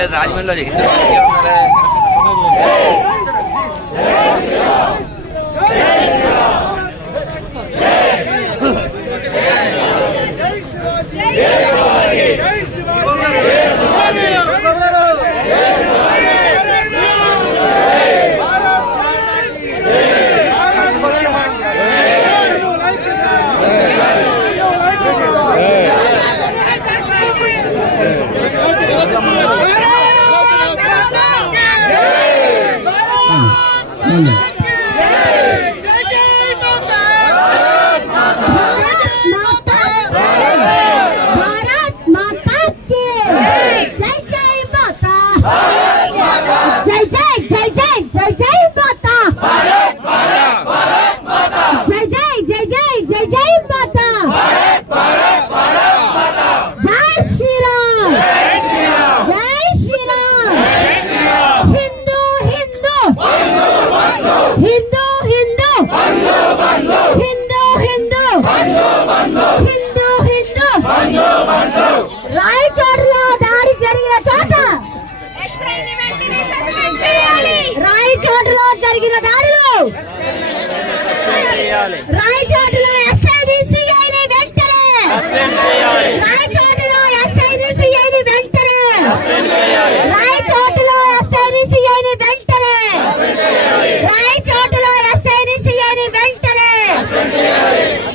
పర్లేదు రాజమండ్రిలో రాయచోటిలో దాడి జరిగిన చోట రాయచోటిలో జరిగిన దాడిలో రాయచోటిలో ఎస్ఐడిసిఐని వెంటనే రాయచోటిలో ఎస్ఐడిసిఐని వెంటనే రాయచోటిలో ఎస్ఐడిసిఐని వెంటనే రాయచోటిలో ఎస్ఐడిసిఐని వెంటనే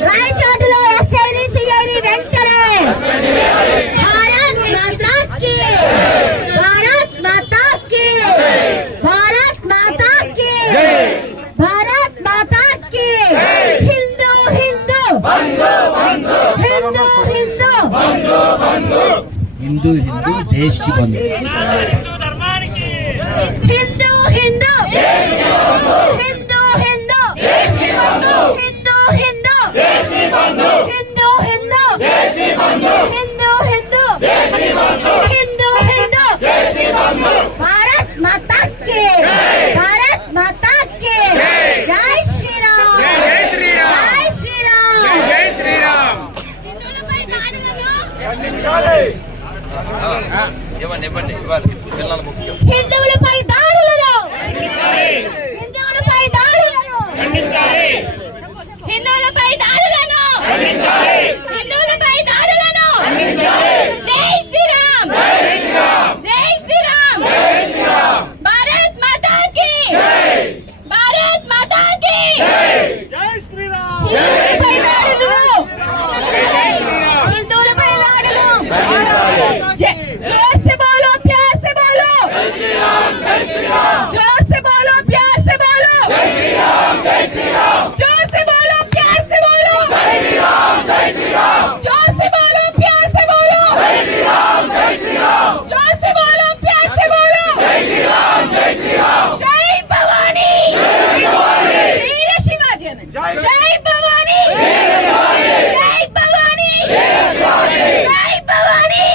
రాయచోటిలో ఎస్ఐడిసిఐని వెంటనే हिंदू हिंदू देश की बंधु हिंदू हिंदू हिंदू हिंदू हिंदू हिंदू हिंदू हिंदू हिंदू हिंदू हिंदू भारत माता की जय श्री राम जय श्री राम जय श्री राम హిందువులపై దాడులను హిందువులపై దాడులను హిందువులపై దాడులను హిందువులపై దాడులను జై శ్రీరామ్ జై శ్రీరామ్ భారత్ మాతా కీ భారత్ మాతా కీ జై శ్రీరామ్ హిందువులపై దాడులను హిందువులపై దాడులను जोर से बोलो प्यार से बोलो जय श्री राम जय श्री राम जोर से बोलो प्यार से बोलो जय श्री राम जय श्री राम जोर से बोलो प्यार से बोलो जय श्री राम जय श्री राम जोर से बोलो प्यार से बोलो जय श्री राम जय श्री राम जोर से बोलो प्यार से बोलो जय श्री राम जय श्री राम जय भवानी वीर शिवाजी जय भवानी वीर शिवाजी जय भवानी वीर शिवाजी जय भवानी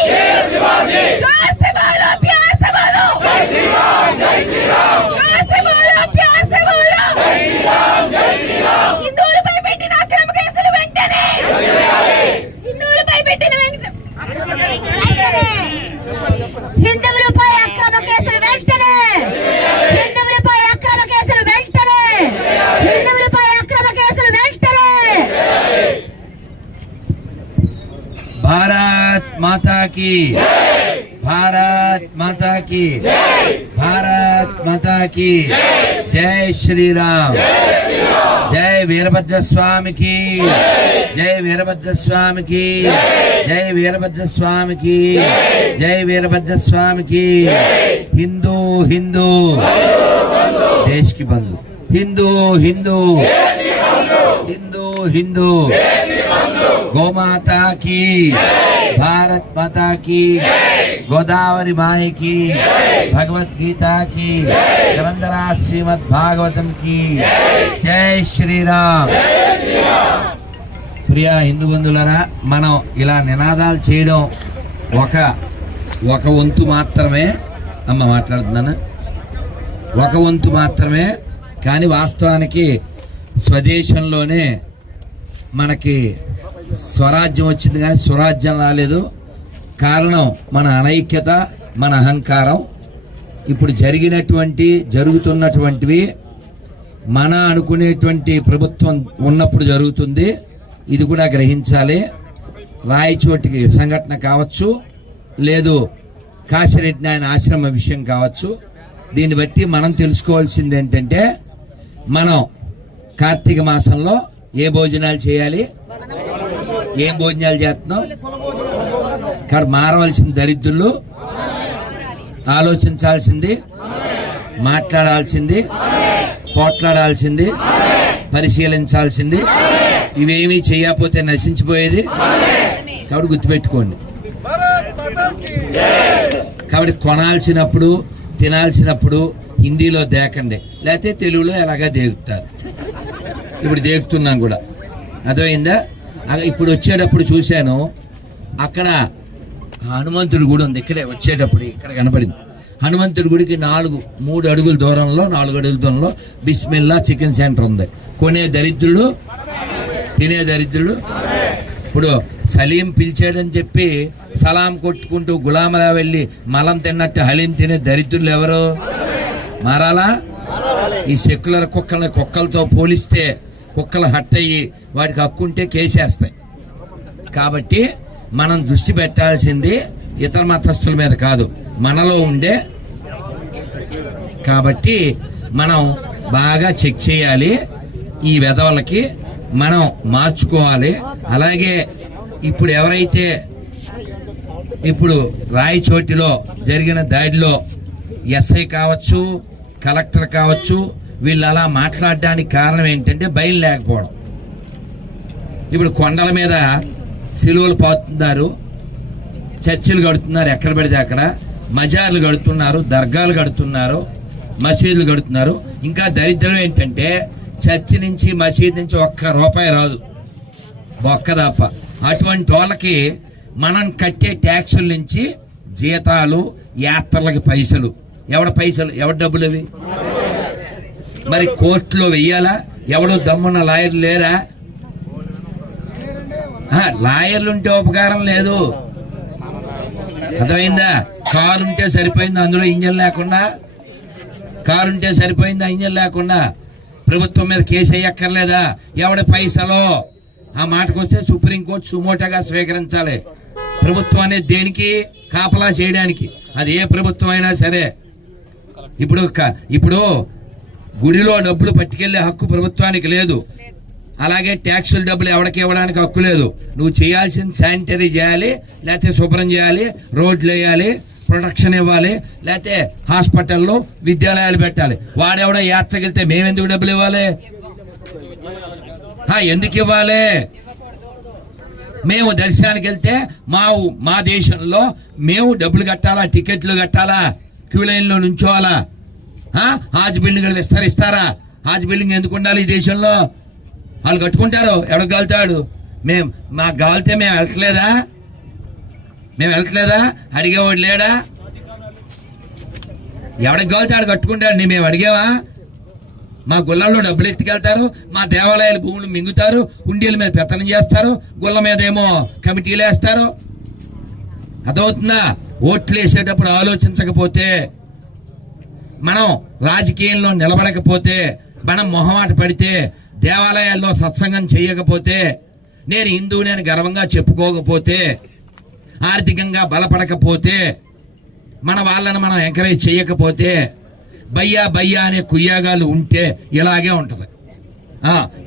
जोर से बोलो प्यार से बोलो जय श्री राम जय श्री राम जोर से बोलो प्यार से बोलो जय श्री राम जय श्री राम हिंदुవులపై పెట్టిన అక్రమ కేసులు వెంటనే హిందువులపై పెట్టిన హిందువులపై అక్రమ కేసులు వెంటనే హిందువులపై అక్రమ కేసులు వెంటనే హిందువులపై అక్రమ కేసులు వెంటనే भारत माता की भारत माता की भारत माता की जय श्री राम जय वीरभद्र स्वामी की जय वीरभद्र स्वामी की जय वीरभद्र स्वामी की जय वीरभद्र स्वामी की हिंदू हिंदू देश की बंधु हिंदू हिंदू हिंदू हिंदू गोमाता की भारत माता की गोदावरी माई की भगवत गीता की ग्रंथरा श्रीमद् भागवतम की जय श्री राम ప్రియా హిందూ బంధువులారా, మనం ఇలా నినాదాలు చేయడం ఒక వంతు మాత్రమే. అమ్మ మాట్లాడుతున్నాను, ఒక వంతు మాత్రమే. కానీ వాస్తవానికి స్వదేశంలోనే మనకి స్వరాజ్యం వచ్చింది, కానీ స్వరాజ్యం రాలేదు. కారణం మన అనైక్యత, మన అహంకారం. ఇప్పుడు జరుగుతున్నటువంటివి మన అనుకునేటువంటి ప్రభుత్వం ఉన్నప్పుడు జరుగుతుంది. ఇది కూడా గ్రహించాలి. రాయచోటికి సంఘటన కావచ్చు, లేదు కాశీరెడ్డి నాయన ఆశ్రమ విషయం కావచ్చు. దీన్ని బట్టి మనం తెలుసుకోవాల్సింది ఏంటంటే, మనం కార్తీక మాసంలో ఏ భోజనాలు చేయాలి, ఏం భోజనాలు చేస్తున్నాం. ఇక్కడ మారవలసిన దరిద్రులు ఆలోచించాల్సింది, మాట్లాడాల్సింది, పోట్లాడాల్సింది, పరిశీలించాల్సింది. ఇవేమీ చేయకపోతే నశించిపోయేది. కాబట్టి గుర్తుపెట్టుకోండి. కాబట్టి కొనాల్సినప్పుడు, తినాల్సినప్పుడు హిందీలో దేకండి, లేకపోతే తెలుగులో ఎలాగా దేగుతారు. ఇప్పుడు దేగుతున్నాం కూడా, అర్థమైందా? ఇప్పుడు వచ్చేటప్పుడు చూశాను, అక్కడ హనుమంతుడి గుడి ఉంది. ఇక్కడే వచ్చేటప్పుడు ఇక్కడ కనపడింది. హనుమంతుడి గుడికి 3 అడుగుల దూరంలో, 4 అడుగుల దూరంలో బిస్మిల్లా చికెన్ సెంటర్ ఉంది. కొనే దరిద్రుడు, తినే దరిద్రుడు. ఇప్పుడు సలీం పిలిచాడని చెప్పి సలాం కొట్టుకుంటూ గులామలా వెళ్ళి మలం తిన్నట్టు హలీం తినే దరిద్రులు ఎవరు? మారాలా? ఈ సెక్యులర్ కుక్కలతో పోలిస్తే కుక్కలు హట్ అయ్యి వాడికి హక్కుంటే కేసేస్తాయి. కాబట్టి మనం దృష్టి పెట్టాల్సింది ఇతర మతస్థుల మీద కాదు, మనలో ఉండే. కాబట్టి మనం బాగా చెక్ చేయాలి. ఈ వెధవలకి మనం మార్చుకోవాలి. అలాగే ఇప్పుడు ఎవరైతే ఇప్పుడు రాయచోటిలో జరిగిన దాడిలో ఎస్ఐ కావచ్చు, కలెక్టర్ కావచ్చు, వీళ్ళు అలా మాట్లాడడానికి కారణం ఏంటంటే భయం లేకపోవడం. ఇప్పుడు కొండల మీద సిలువలు పోతున్నారు, చర్చిలు కడుతున్నారు, ఎక్కడ పడితే అక్కడ మజార్లు కడుతున్నారు, దర్గాలు కడుతున్నారు, మసీదులు కడుతున్నారు. ఇంకా దరిద్రం ఏంటంటే చర్చి నుంచి, మసీదు నుంచి ₹1 రాదు, బొక్క తప్ప. అటువంటి వాళ్ళకి మనం కట్టే ట్యాక్సుల నుంచి జీతాలు, యాత్రలకి పైసలు. ఎవడ డబ్బులు అవి? మరి కోర్టులో వెయ్యాలా? ఎవడో దమ్మున్న లాయర్లు లేరా? లాయర్లు ఉంటే ఉపకారం లేదు, అర్థమైందా? కారు ఉంటే సరిపోయింది, అందులో ఇంజన్ లేకుండా. కారు ఉంటే సరిపోయిందా ఇంజన్ లేకుండా? ప్రభుత్వం మీద కేసు వేయక్కర్లేదా? ఎవడి పైసలో? ఆ మాటకు వస్తే సుప్రీంకోర్టు సుమోటోగా స్వీకరించాలి. ప్రభుత్వం అనేది దేనికి? కాపలా చేయడానికి. అది ఏ ప్రభుత్వం అయినా సరే. ఇప్పుడు గుడిలో డబ్బులు పట్టుకెళ్లే హక్కు ప్రభుత్వానికి లేదు. అలాగే ట్యాక్సుల డబ్బులు ఎవరికి ఇవ్వడానికి హక్కు లేదు. నువ్వు చేయాల్సింది శానిటరీ చేయాలి, లేకపోతే శుభ్రం చేయాలి, రోడ్లు వేయాలి, ప్రొటెక్షన్ ఇవ్వాలి, లేకపోతే హాస్పిటల్లో, విద్యాలయాలు పెట్టాలి. వాడెవడో యాత్రకి వెళ్తే మేమెందుకు డబ్బులు ఇవ్వాలి? ఎందుకు ఇవ్వాలి? మేము దర్శనానికి వెళ్తే మా దేశంలో మేము డబ్బులు కట్టాలా, టికెట్లు కట్టాలా, క్యూ లైన్లో నుంచోవాలా? హాజ్ బిల్డింగ్లు విస్తరిస్తారా? హాజ్ బిల్డింగ్ ఎందుకు ఉండాలి ఈ దేశంలో? వాళ్ళు కట్టుకుంటారు, ఎవరికి గాలుతాడు. మాకు గాలితే మేము వెళ్ళట్లేదా? అడిగేవాడు లేడా? ఎవడికి గాలితాడు కట్టుకుంటాడు. మేము అడిగావా? మా గుళ్ళల్లో డబ్బులు ఎత్తుకెళ్తారు, మా దేవాలయాల భూములు మింగుతారు, హుండీల మీద పెత్తనం చేస్తారు, గుళ్ళ మీద ఏమో కమిటీలు వేస్తారు. అదవుతుందా? ఓట్లు వేసేటప్పుడు ఆలోచించకపోతే, మనం రాజకీయంలో నిలబడకపోతే, మనం మొహమాట పడితే, దేవాలయాల్లో సత్సంగం చేయకపోతే, నేను హిందువుని గర్వంగా చెప్పుకోకపోతే, ఆర్థికంగా బలపడకపోతే, మన వాళ్ళని మనం ఎంకరేజ్ చేయకపోతే, బయ్యా అనే కుయ్యాగాలు ఉంటే ఇలాగే ఉంటుంది.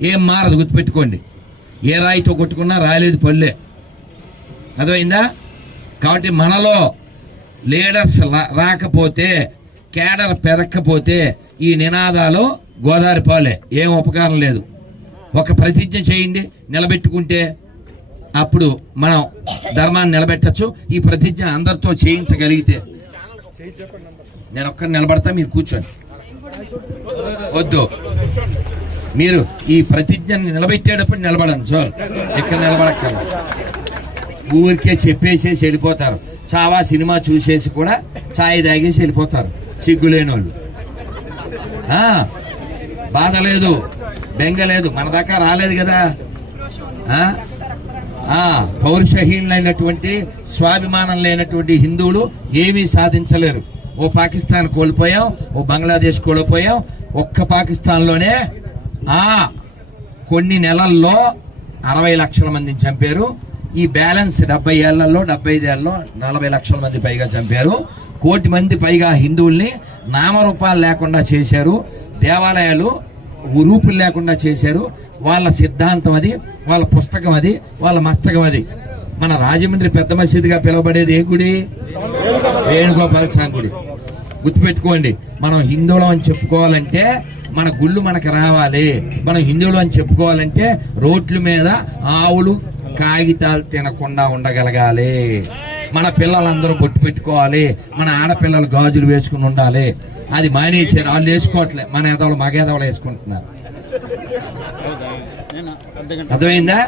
ఏం మారదు, గుర్తుపెట్టుకోండి. ఏ రాయితో కొట్టుకున్నా రాలేదు పల్లె, అర్థమైందా? కాబట్టి మనలో లీడర్స్ రాకపోతే, కేడర్ పెరగకపోతే ఈ నినాదాలు గోదావరి పాలే, ఏం ఉపకారం లేదు. ఒక ప్రతిజ్ఞ చేయండి, నిలబెట్టుకుంటే అప్పుడు మనం ధర్మాన్ని నిలబెట్టచ్చు. ఈ ప్రతిజ్ఞ అందరితో చేయించగలిగితే, నేను ఒక్కరిని నిలబడతా, మీరు కూర్చోండి. వద్దు, మీరు ఈ ప్రతిజ్ఞని నిలబెట్టేటప్పుడు నిలబడండి. చాలు, ఇక్కడ నిలబడక్కర్లేదు. ఊరికే చెప్పేసేసి వెళ్ళిపోతారు. చావా సినిమా చూసేసి కూడా ఛాయ్ తాగేసి వెళ్ళిపోతారు సిగ్గులేని వాళ్ళు. బాధ లేదు, బెంగ లేదు, మన దాకా రాలేదు కదా. పౌరుషహీనులైనటువంటి స్వాభిమానం లేనటువంటి హిందువులు ఏమీ సాధించలేరు. ఓ పాకిస్తాన్ కోల్పోయాం, ఓ బంగ్లాదేశ్ కోల్పోయాం. ఒక్క పాకిస్తాన్లోనే కొన్ని నెలల్లో 60 లక్షల మందిని చంపారు. ఈ బ్యాలెన్స్ 70 ఏళ్లలో 75 ఏళ్లలో 40 లక్షల మంది పైగా చంపారు. 1 కోటి మంది పైగా హిందువుల్ని నామరూపాలు లేకుండా చేశారు. దేవాలయాలు రూపులు లేకుండా చేశారు. వాళ్ళ సిద్ధాంతం అది, వాళ్ళ పుస్తకం అది, వాళ్ళ మస్తకం అది. మన రాజమండ్రి పెద్ద మసీదుగా పిలువబడేది ఏ గుడి? వేణుగోపాల స్వామి గుడి. గుర్తుపెట్టుకోండి, మనం హిందువులం అని చెప్పుకోవాలంటే మన గుళ్ళు మనకు రావాలి. మనం హిందువులు అని చెప్పుకోవాలంటే రోడ్ల మీద ఆవులు కాగితాలు తినకుండా ఉండగలగాలి. మన పిల్లలందరూ బొట్టు పెట్టుకోవాలి. మన ఆడపిల్లలు గాజులు వేసుకుని ఉండాలి. అది మానేసారు, వాళ్ళు వేసుకోవట్లే. మన ఎదవలు మగేదవలు వేసుకుంటున్నారు. అర్థమైందా?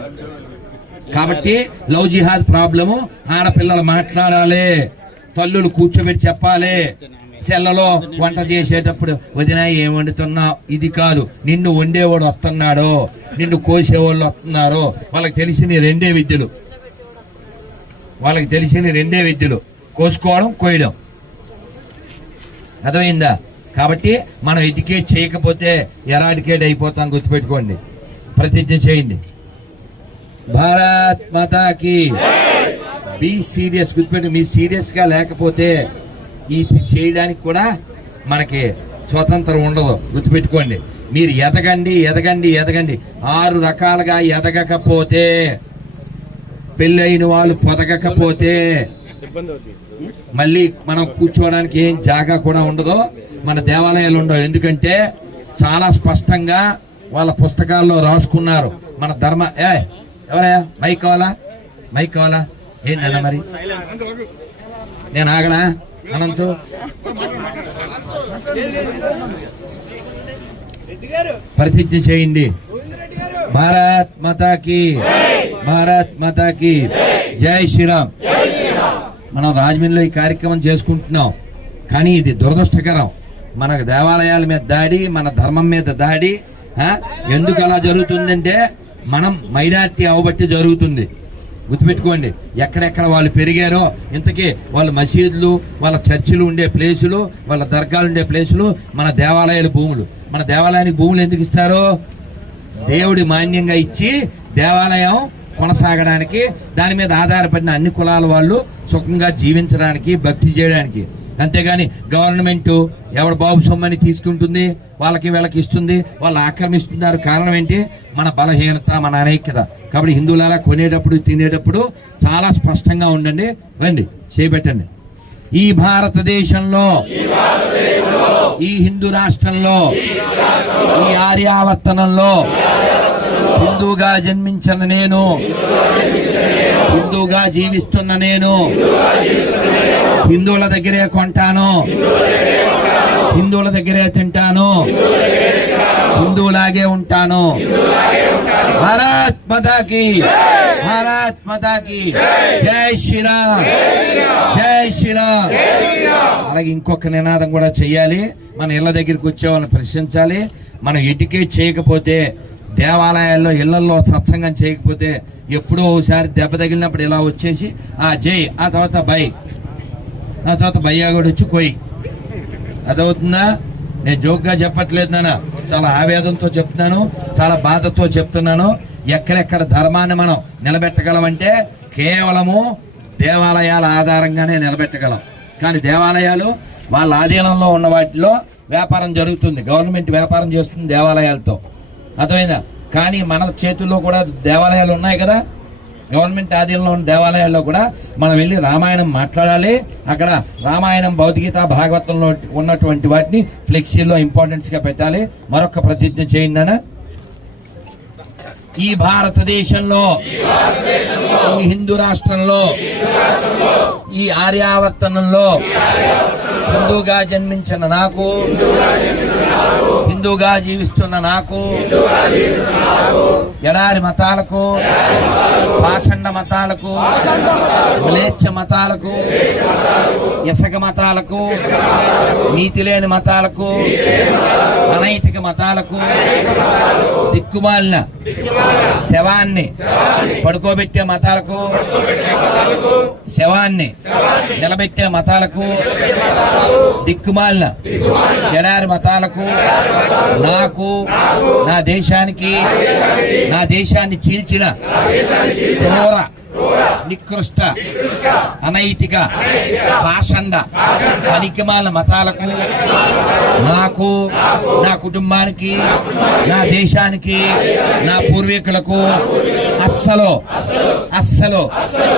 కాబట్టి లవ్ జిహాద్ ప్రాబ్లము. ఆడపిల్లలు మాట్లాడాలి, తల్లులు కూర్చోబెట్టి చెప్పాలి. సెల్లలో వంట చేసేటప్పుడు వదిన ఏం వండుతున్నావు, ఇది కాదు. నిన్ను వండేవాడు వస్తున్నాడు, నిన్ను కోసేవాళ్ళు వస్తున్నారు. వాళ్ళకి తెలిసిన రెండే విద్యలు, కోసుకోవడం, కోయడం. అర్థమైందా? కాబట్టి మనం ఎడ్యుకేట్ చేయకపోతే ఎరాడికేట్ అయిపోతాం. గుర్తుపెట్టుకోండి, ప్రతిజ్ఞ చేయండి. భారత్ మాతాకి. Be serious. గుర్తుపెట్టు, మీరు సీరియస్ గా లేకపోతే ఇది చేయడానికి కూడా మనకి స్వతంత్రం ఉండదు. గుర్తుపెట్టుకోండి, మీరు ఎదగండి ఎదగండి ఎదగండి. 6 రకాలుగా ఎదగకపోతే, పెళ్ళైన వాళ్ళు పొదగకపోతే మళ్ళీ మనం కూర్చోవడానికి ఏం జాగా కూడా ఉండదు. మన దేవాలయాలు ఉండవు. ఎందుకంటే చాలా స్పష్టంగా వాళ్ళ పుస్తకాల్లో రాసుకున్నారు. మన ధర్మ ఎవరయ్యా మైక్ కావాలా ఏంటన్నా? మరి నేను ఆగనా? అనంతు ప్రతిజ్ఞ చేయండి. భారత్ మాతాకి, భారత్ మాతాకి జై శ్రీరామ్. మనం రాజమండ్రిలో ఈ కార్యక్రమం చేసుకుంటున్నాం, కానీ ఇది దురదృష్టకరం. మన దేవాలయాల మీద దాడి, మన ధర్మం మీద దాడి. ఎందుకు అలా జరుగుతుందంటే మనం మైనారిటీ అవబట్టి జరుగుతుంది. గుర్తుపెట్టుకోండి, ఎక్కడెక్కడ వాళ్ళు పెరిగారో, ఇంతకీ వాళ్ళ మసీదులు, వాళ్ళ చర్చిలు ఉండే ప్లేసులు, వాళ్ళ దర్గాలు ఉండే ప్లేసులు మన దేవాలయాల భూములు. మన దేవాలయానికి భూములు ఎందుకు ఇస్తారు? దేవుడి మాన్యంగా ఇచ్చి దేవాలయం కొనసాగడానికి, దాని మీద ఆధారపడిన అన్ని కులాల వాళ్ళు సుఖంగా జీవించడానికి, భక్తి చేయడానికి. అంతేగాని గవర్నమెంట్ ఎవడు బాబు సొమ్మని తీసుకుంటుంది, వాళ్ళకి వీళ్ళకి ఇస్తుంది, వాళ్ళు ఆక్రమిస్తున్నారు. కారణం ఏంటి? మన బలహీనత, మన అనైక్యత. కాబట్టి హిందువులారా కొనేటప్పుడు, తినేటప్పుడు చాలా స్పష్టంగా ఉండండి. రండి, చేపెట్టండి. ఈ భారతదేశంలో, ఈ హిందూ రాష్ట్రంలో, ఈ ఆర్యావర్తనంలో హిందూగా జన్మించిన నేను, హిందూగా జీవిస్తున్న నేను హిందువుల దగ్గరే కొంటాను, హిందువుల దగ్గరే తింటాను, హిందువులాగే ఉంటాను. భారత్ మాతాకి, భారత్ మాతాకి జై శ్రీరామ్, జై శ్రీరామ్. అలాగే ఇంకొక నినాదం కూడా చెయ్యాలి. మన ఇళ్ల దగ్గరికి వచ్చే వాళ్ళని ప్రశ్నించాలి. మనం ఎడ్యుకేట్ చేయకపోతే, దేవాలయాల్లో ఇళ్లలో సత్సంగం చేయకపోతే, ఎప్పుడో ఒకసారి దెబ్బ తగిలినప్పుడు ఇలా వచ్చేసి జై, ఆ తర్వాత బై, ఆ తర్వాత బయ్యా కూడా వచ్చి కొయ్యి. అదవుతుందా? నేను జోక్గా చెప్పట్లేదు నాన్న, చాలా ఆవేదనతో చెప్తున్నాను, చాలా బాధతో చెప్తున్నాను. ఎక్కడెక్కడ ధర్మాన్ని మనం నిలబెట్టగలమంటే కేవలము దేవాలయాల ఆధారంగానే నిలబెట్టగలం. కానీ దేవాలయాలు వాళ్ళ ఆధీనంలో ఉన్న వాటిలో వ్యాపారం జరుగుతుంది. గవర్నమెంట్ వ్యాపారం చేస్తుంది దేవాలయాలతో, అర్థమైందా? కానీ మన చేతుల్లో కూడా దేవాలయాలు ఉన్నాయి కదా. గవర్నమెంట్ ఆధీనంలో ఉన్న దేవాలయాల్లో కూడా మనం వెళ్ళి రామాయణం మాట్లాడాలి. అక్కడ రామాయణం, భగవద్గీత, భాగవతంలో ఉన్నటువంటి వాటిని ఫ్లెక్సీలో ఇంపార్టెన్స్ గా పెట్టాలి. మరొక ప్రతిజ్ఞ చేయిందనా, ఈ భారతదేశంలో, ఈ హిందూ రాష్ట్రంలో, ఈ ఆర్యావర్తనంలో హిందూగా జన్మించిన నాకు హిందూగా జీవిస్తున్న నాకు ఎడారి మతాలకు, పాషండ మతాలకు, మ్లేచ్ఛ మతాలకు, ఇసక మతాలకు, నీతి లేని మతాలకు, అనైతిక మతాలకు, దిక్కుమాలిన శవాన్ని పడుకోబెట్టే మతాలకు, శవాన్ని నిలబెట్టే మతాలకు, దిక్కుమాలిన ఎడారి మతాలకు, నాకు, నా దేశానికి, నా దేశాన్ని చీల్చిన క్రూర, నికృష్ట, అనైతిక, పాషండ, పనికిమాలిన మతాలకు, నాకు, నా కుటుంబానికి, నా దేశానికి, నా పూర్వీకులకు అస్సలు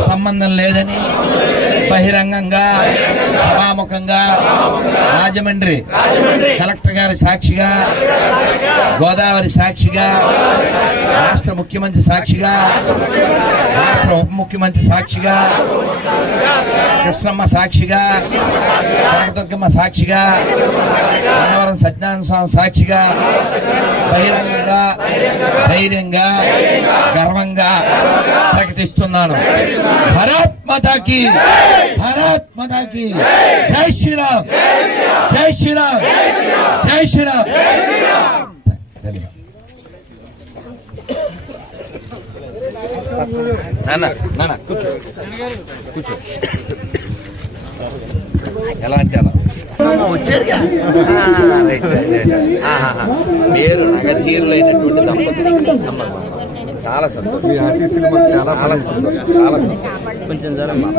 సంబంధం లేదని బహిరంగంగా, సభాముఖంగా రాజమండ్రి కలెక్టర్ గారి సాక్షిగా, గోదావరి సాక్షిగా, రాష్ట్ర ముఖ్యమంత్రి సాక్షిగా, రాష్ట్ర ఉప ముఖ్యమంత్రి సాక్షిగా, కృష్ణమ్మ సాక్షిగా, కనకదుర్గమ్మ సాక్షిగా, అన్నవరం సత్యనారాయణ స్వామి సాక్షిగా బహిరంగంగా, ధైర్యంగా, గర్వంగా ప్రకటిస్తున్నాను. భారత్ మాతాకి, భారత్ మాతాకి జై శ్రీరామ్, జై శ్రీరామ్, జై శ్రీరామ్. నాన్న కూర్చో, కూర్చో. ఎలా అంటే అలా వచ్చారుగా. మీరు నగధీరులైనటువంటి దంపతులు. చాలా సంతోషం, చాలా సంతోషం, చాలా సంతోషం. కొంచెం జరమ్మా.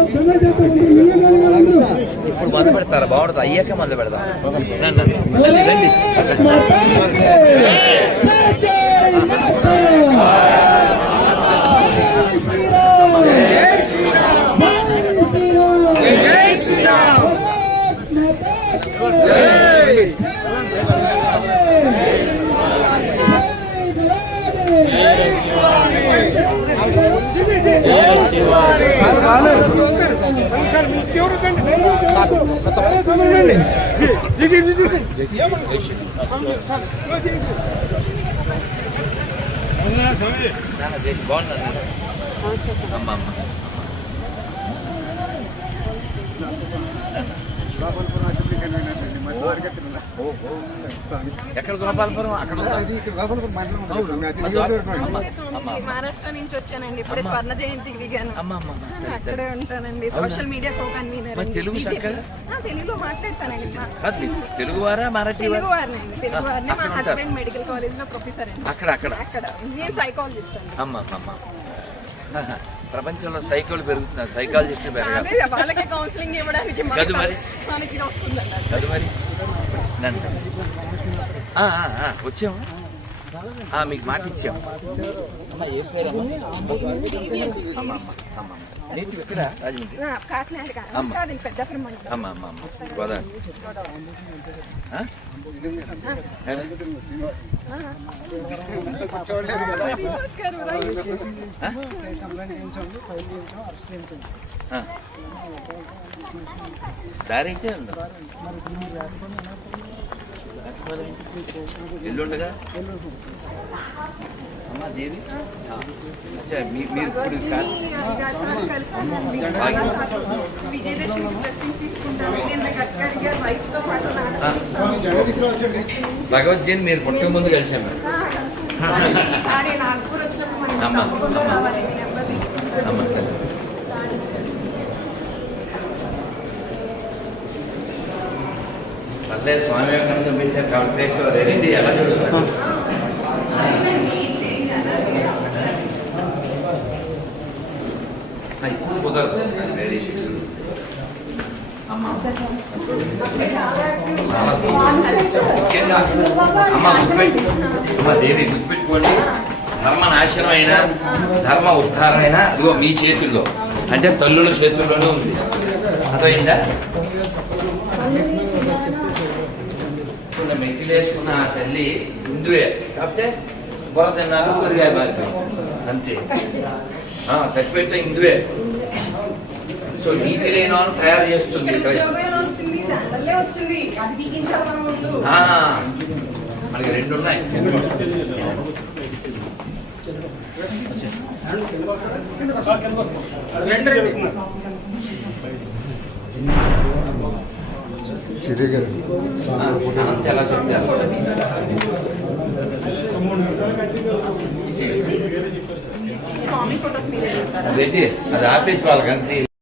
ఇప్పుడు మొదలు పెడతారా? బాగుంటుంది. అయ్యాక మొదలు పెడదాం. రండి. బాగున్నాను అమ్మ. ఎక్కడ గోపాలపురం? అక్కడ మహారాష్ట్ర నుంచి వచ్చానండి. ఇప్పుడు స్వర్ణ జయంతికి దిగాను. అక్కడే ఉంటానండి. Social media co-convener. తెలుగు చక్కగా తెలుగులో మాట్లాడతానండి. తెలుగు వారా మరాఠీ? తెలుగు వారిని. మా హస్బెండ్ మెడికల్ కాలేజ్ లో ప్రొఫెసర్ అండి. అక్కడ నేను సైకాలజిస్ట్ అండి. అమ్మ ప్రపంచంలో సైకిల్ పెరుగుతున్నారు, సైకాలజిస్ట్ పెరగాలి. వాళ్ళకి కౌన్సిలింగ్ ఇవ్వడానికి కాదు మరి, మనకి వస్తుందండి. కాదు మరి. నన్ను వచ్చాము, మీకు మాట ఇచ్చాము. అమ్మ ఏం పేరు? ఎక్కడ? రాజమండ్రి. అమ్మ గోదావరి. దారి అయితే ఉందా? ఎల్లుండగా అమ్మా దేవి. మీరు ఇప్పుడు భగవద్గీత మీరు పుట్టక ముందు కలిసాము. అమ్మా మళ్ళీ స్వామి వివేకానంద పెట్టారు కలెక్టరేట్లో. రెడ్డి ఎలా చూడదు? ఇప్పుడు కుదరదు. Very schedule. అమ్మా ముఖ్యంగా అమ్మ గుర్తుపెట్టి, అమ్మ దేవి గుర్తుపెట్టుకోండి. ధర్మ నాశనం అయినా, ధర్మ ఉద్ధారం అయినా ఇదిగో మీ చేతుల్లో, అంటే తల్లుల చేతుల్లోనే ఉంది. అర్థమైందా? మెక్కిలేసుకున్న ఆ తల్లి హిందువే కాకపోతే బుర్ర తిన్నారు, కూరగాయ బాధ్యం అంతే. సర్టిఫికేట్ హిందువే. సో నీతి లేని వాళ్ళు తయారు చేస్తుంది. మనకి 2 ఉన్నాయి. ఎలా చెప్తారు స్వామి ఫోటోస్ మీరే తీస్తారా? అది ఆపేసి వాళ్ళకంటే